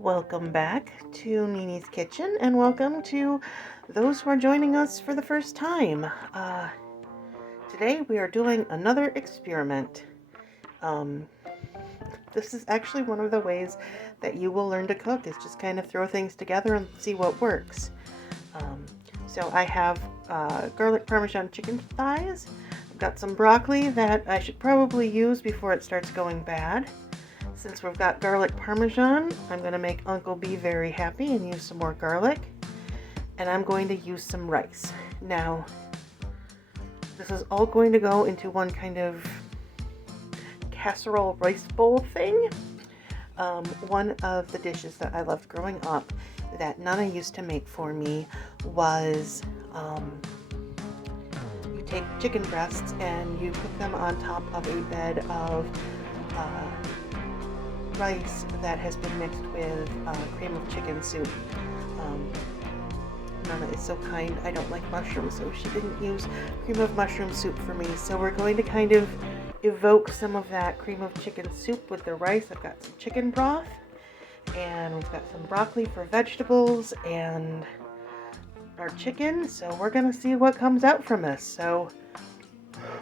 Welcome back to Nini's Kitchen, and welcome to those who are joining us for the first time. Today we are doing another experiment. This is actually one of the ways that you will learn to cook, is just kind of throw things together and see what works. So I have garlic parmesan chicken thighs. I've got some broccoli that I should probably use before it starts going bad. Since we've got garlic parmesan, I'm going to make Uncle B very happy and use some more garlic. And I'm going to use some rice. Now, this is all going to go into one kind of casserole rice bowl thing. One of the dishes that I loved growing up that Nana used to make for me was you take chicken breasts and you put them on top of a bed of rice that has been mixed with cream of chicken soup. Nana is so kind. I don't like mushrooms, so she didn't use cream of mushroom soup for me. So we're going to kind of evoke some of that cream of chicken soup with the rice. I've got some chicken broth, and we've got some broccoli for vegetables and our chicken. So we're going to see what comes out from this. So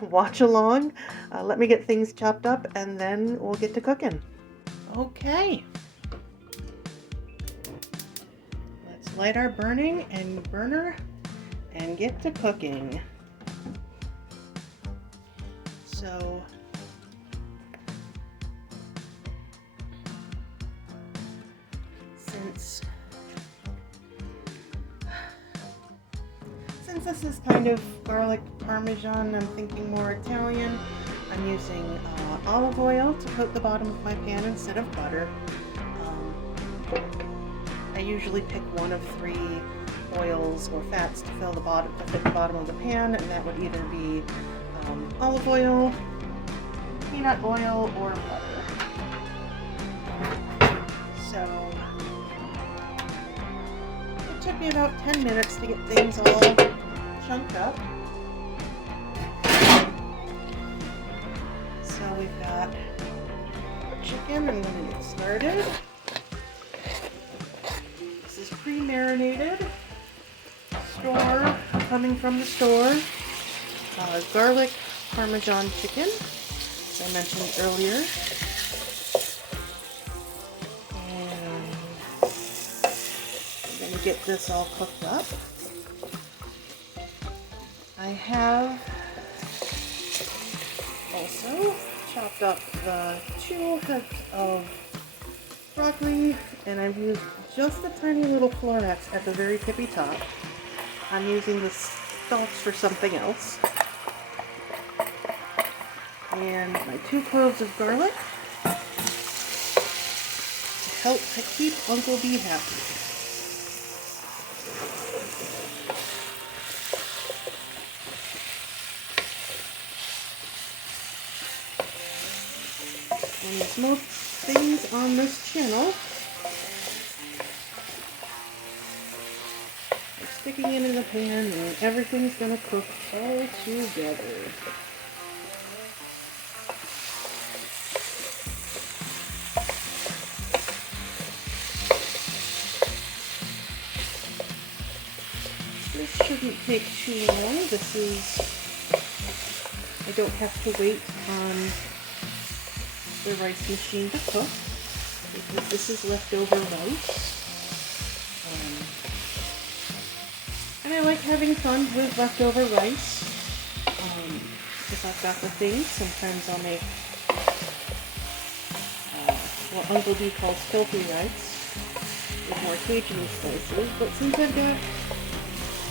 watch along. Let me get things chopped up, and then we'll get to cooking. Okay, let's light our burner and get to cooking. So since this is kind of garlic parmesan, I'm thinking more Italian. I'm using olive oil to coat the bottom of my pan instead of butter. I usually pick one of 3 oils or fats to fit the bottom of the pan, and that would either be olive oil, peanut oil, or butter. So it took me about 10 minutes to get things all chunked up. So we've got our chicken. I'm going to get started. This is pre-marinated, coming from the store. Garlic parmesan chicken, as I mentioned earlier. And I'm going to get this all cooked up. I have also chopped up the 2 heads of broccoli, and I've used just a tiny little florets at the very tippy top. I'm using the stalks for something else. And my 2 cloves of garlic to help to keep Uncle B happy. And as most things on this channel, I'm sticking it in the pan and everything's going to cook all together. This shouldn't take too long. I don't have to wait on the rice machine to cook, because this is leftover rice. And I like having fun with leftover rice. If I've got the things, sometimes I'll make what Uncle D calls filthy rice with more Cajun spices. But since I've got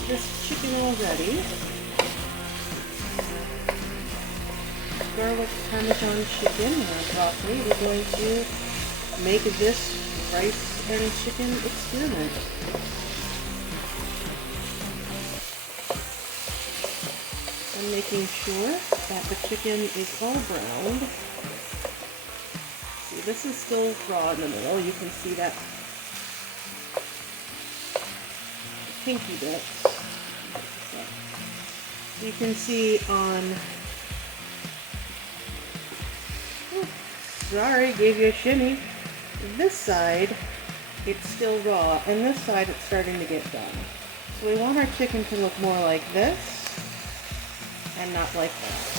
this chicken already, garlic parmesan chicken and broccoli, we're going to make this rice and chicken experiment. I'm making sure that the chicken is all browned. See, this is still raw in the middle. You can see that pinky bit. You can see on Sorry, gave you a shimmy. This side, it's still raw, and this side it's starting to get done. So we want our chicken to look more like this and not like that.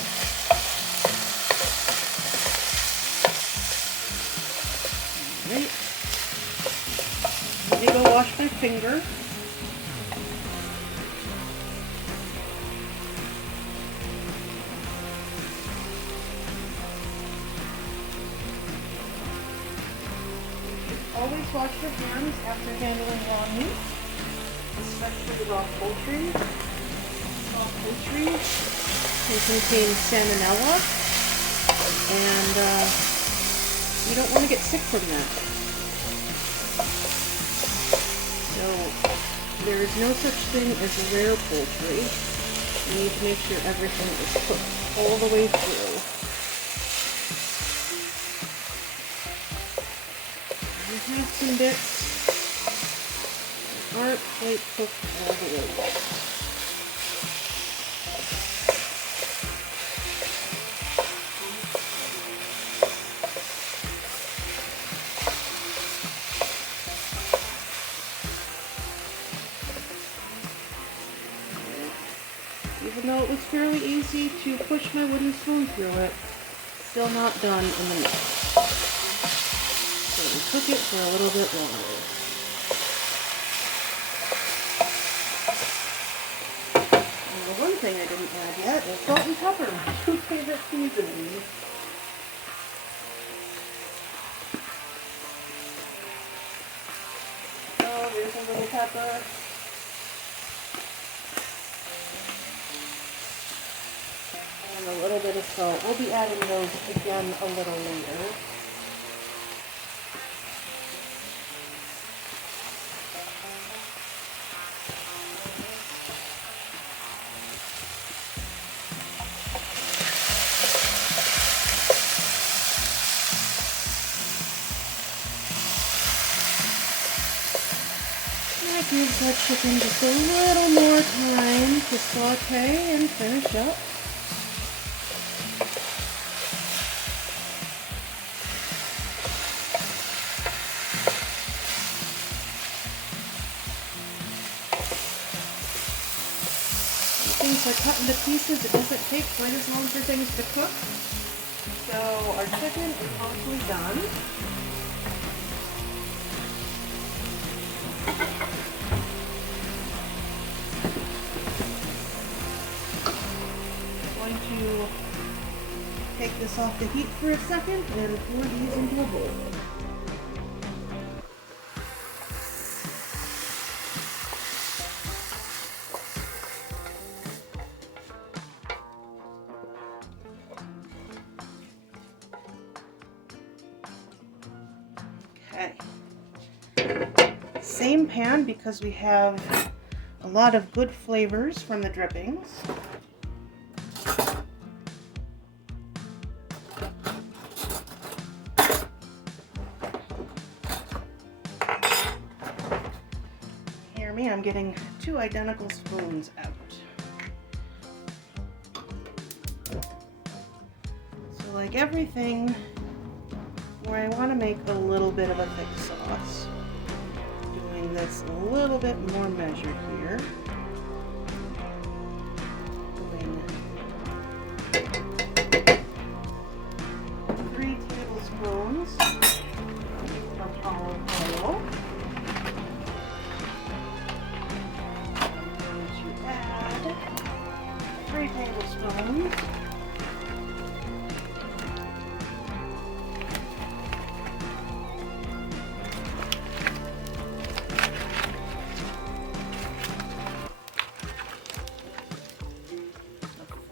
Alright. Let me go wash my finger. Always wash your hands after handling raw meat, especially raw poultry. Raw poultry can contain salmonella, and you don't want to get sick from that. So there is no such thing as rare poultry. You need to make sure everything is cooked all the way through. We have some bits that aren't quite cooked all the way yet. Even though it was fairly easy to push my wooden spoon through it, still not done in the mix. So we cook it for a little bit longer. And the one thing I didn't add yet is salt and pepper, my two favorite seasonings. Oh, there's a little pepper. And a little bit of salt. We'll be adding those again a little later. That gives our chicken just a little more time to saute and finish up. Things are cut into pieces, it doesn't take quite as long for things to cook. So our chicken is mostly done. I'm going to take this off the heat for a second and pour these into a bowl. Okay. Same pan because we have a lot of good flavors from the drippings. Hear me, I'm getting two identical spoons out. So like everything where I want to make a little bit of a thick sauce, doing this a little bit more measured here. Doing 3 tablespoons of olive oil. I'm going to add 3 tablespoons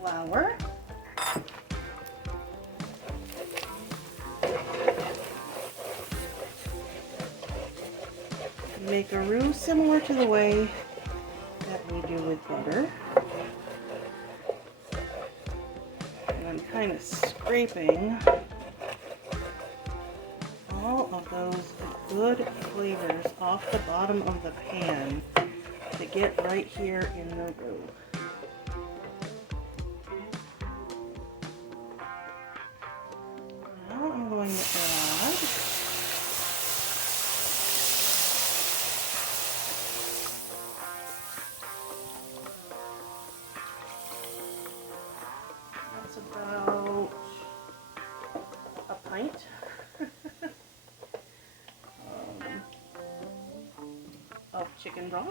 flour, make a roux similar to the way that we do with butter. And I'm kind of scraping all of those good flavors off the bottom of the pan to get right here in the roux. Now I'm going to add chicken broth.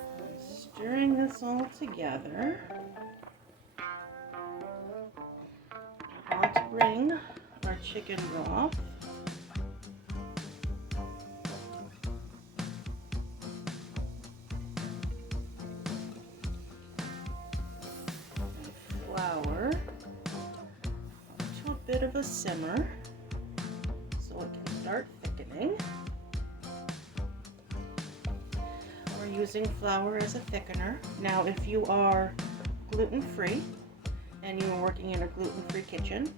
I'm stirring this all together. I want to bring our chicken broth and flour to a bit of a simmer so it can start thickening. We're using flour as a thickener. Now, if you are gluten-free and you are working in a gluten-free kitchen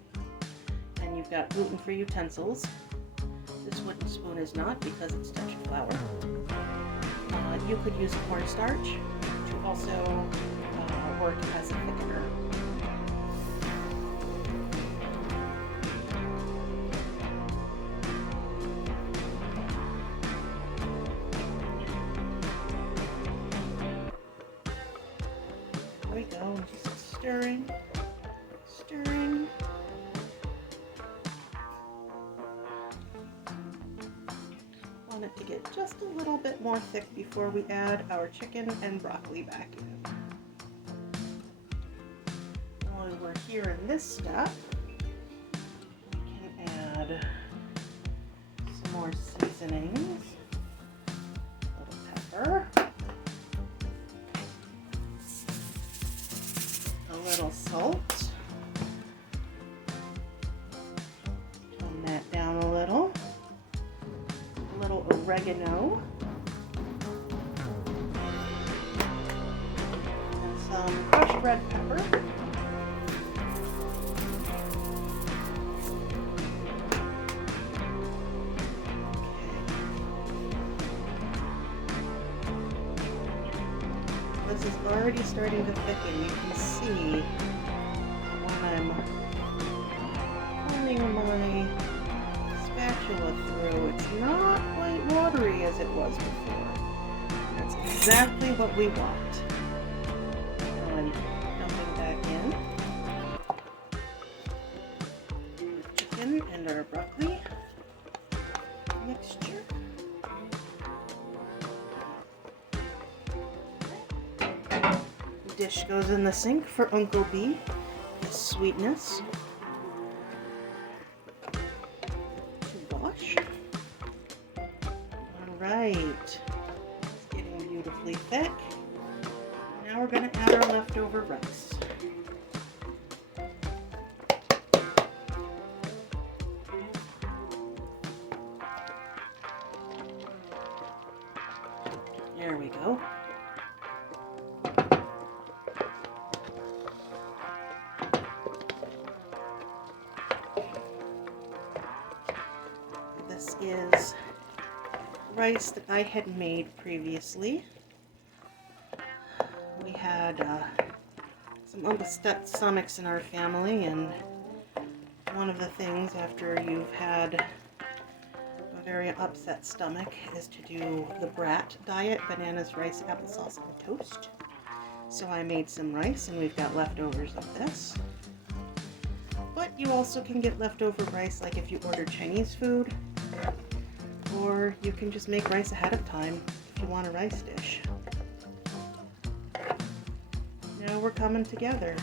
and you've got gluten-free utensils, this wooden spoon is not because it's touched flour. You could use cornstarch to also work as a thickener. There we go, just stirring. Want it to get just a little bit more thick before we add our chicken and broccoli back in. While we're here in this step, we can add some more seasonings. A little pepper, a little salt. Tone that down a little. A little oregano. And some crushed red pepper. This is already starting to thicken. You can see when I'm pulling my spatula through, it's not quite watery as it was before. That's exactly what we want. Now I'm dumping back in the chicken and our broccoli mixture. Dish goes in the sink for Uncle B, his sweetness to wash. Alright, it's getting beautifully thick. Now we're going to add our leftover rice. There we go. This is rice that I had made previously. We had some upset stomachs in our family, and one of the things after you've had a very upset stomach is to do the brat diet, bananas, rice, applesauce, and toast. So I made some rice, and we've got leftovers of this. But you also can get leftover rice like if you order Chinese food, or you can just make rice ahead of time if you want a rice dish. Now we're coming together.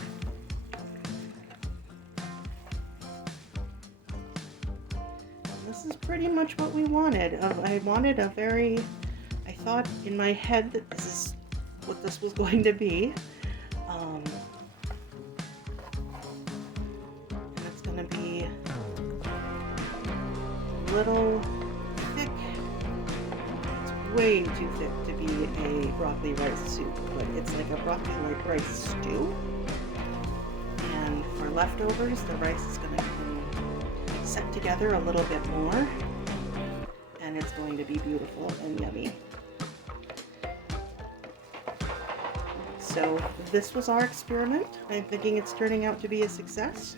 This is pretty much what we wanted. I wanted a very, I thought in my head that this is what this was going to be. And it's going to be a little thick. It's way too thick to be a broccoli rice soup, but it's like a broccoli rice stew. And for leftovers, the rice is going to come set together a little bit more, and it's going to be beautiful and yummy. So this was our experiment. I'm thinking it's turning out to be a success.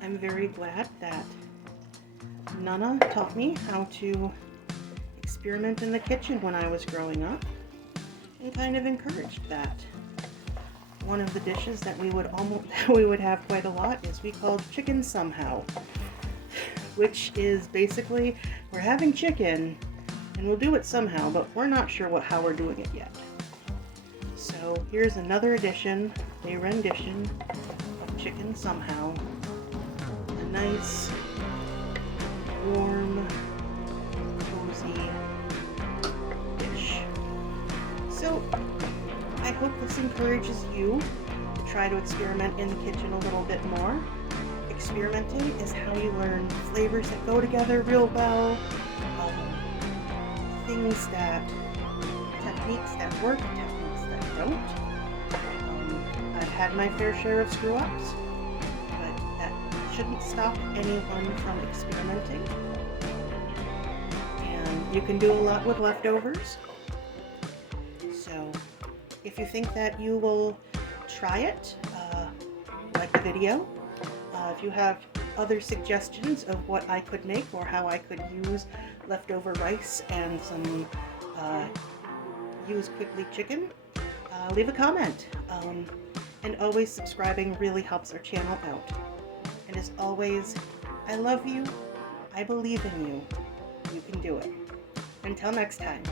I'm very glad that Nana taught me how to experiment in the kitchen when I was growing up, and kind of encouraged that. one of the dishes that we would have quite a lot is we call chicken somehow, which is basically we're having chicken and we'll do it somehow, but we're not sure how we're doing it yet. So here's another edition, a rendition of chicken somehow. A nice, warm, cozy dish. So I hope this encourages you to try to experiment in the kitchen a little bit more. Experimenting is how you learn flavors that go together real well, techniques that work, techniques that don't. I've had my fair share of screw-ups, but that shouldn't stop anyone from experimenting. And you can do a lot with leftovers. So if you think that you will try it, like the video. If you have other suggestions of what I could make or how I could use leftover rice and some use quickly chicken, leave a comment. And always subscribing really helps our channel out. And as always, I love you, I believe in you, you can do it. Until next time.